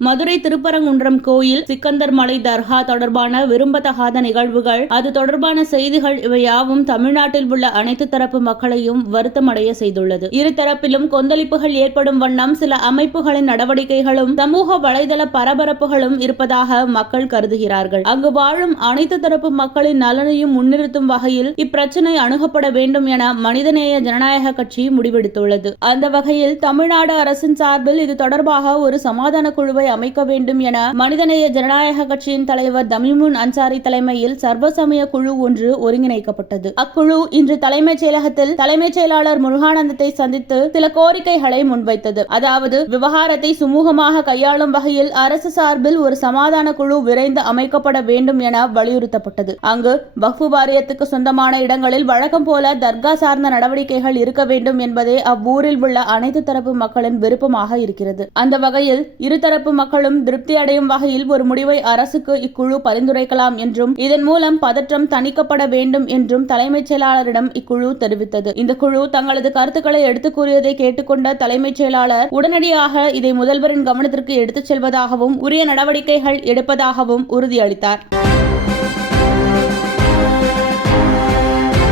மதுரை திருப்பரங்குன்றம் கோயில், சிக்கந்தர் மலை தர்கா தொடர்பான விரும்பத்தகாத நிகழ்வுகள், அது தொடர்பான செய்திகள் இவையாவும் தமிழ்நாட்டில் உள்ள அனைத்து தரப்பு மக்களையும் வருத்தமடைய செய்துள்ளது. இரு தரப்பிலும் கொந்தளிப்புகள் ஏற்படும் வண்ணம் சில அமைப்புகளின் நடவடிக்கைகளும் சமூக வலைதள பரபரப்புகளும் இருப்பதாக மக்கள் கருதுகிறார்கள். அங்கு வாழும் அனைத்து தரப்பு மக்களின் நலனையும் முன்னிறுத்தும் வகையில் இப்பிரச்சினை அணுகப்பட வேண்டும் என மனிதநேய ஜனநாயக கட்சி முடிவெடுத்துள்ளது. அந்த வகையில் தமிழ்நாடு அரசின் சார்பில் இது தொடர்பாக ஒரு சமாதான குழுவை அமைக்க வேண்டும் என மனிதநேய ஜனநாயக கட்சியின் தலைவர் தமிமுன் அன்சாரி தலைமையில் சர்வசமய குழு ஒன்று ஒருங்கிணைக்கப்பட்டது. அக்குழு இன்று தலைமைச் செயலகத்தில் தலைமைச் செயலாளர் முருகானந்தத்தை சந்தித்து சில கோரிக்கைகளை முன்வைத்தது. அதாவது, விவகாரத்தை சுமூகமாக கையாளும் வகையில் அரசு சார்பில் ஒரு சமாதான குழு விரைந்து அமைக்கப்பட வேண்டும் என வலியுறுத்தப்பட்டது. அங்கு வக்ஃபு வாரியத்துக்கு சொந்தமான இடங்களில் வழக்கம் போல தர்கா சார்ந்த நடவடிக்கைகள் இருக்க வேண்டும் என்பதே அவ்வூரில் உள்ள அனைத்து தரப்பு மக்களின் விருப்பமாக இருக்கிறது. அந்த வகையில் இருதரப்பு மக்களும் திருப்தி அடையும் வகையில் ஒரு முடிவை அரசுக்கு இக்குழு பரிந்துரைக்கலாம் என்றும், இதன் மூலம் பதற்றம் தணிக்கப்பட வேண்டும் என்றும் தலைமைச் செயலாளரிடம் இக்குழு தெரிவித்தது. இந்த குழு தங்களது கருத்துக்களை எடுத்துக் கூறியதை கேட்டுக்கொண்ட தலைமைச் செயலாளர் உடனடியாக இதை முதல்வரின் கவனத்திற்கு எடுத்துச் செல்வதாகவும் உரிய நடவடிக்கைகள் எடுப்பதாகவும் உறுதியளித்தார்.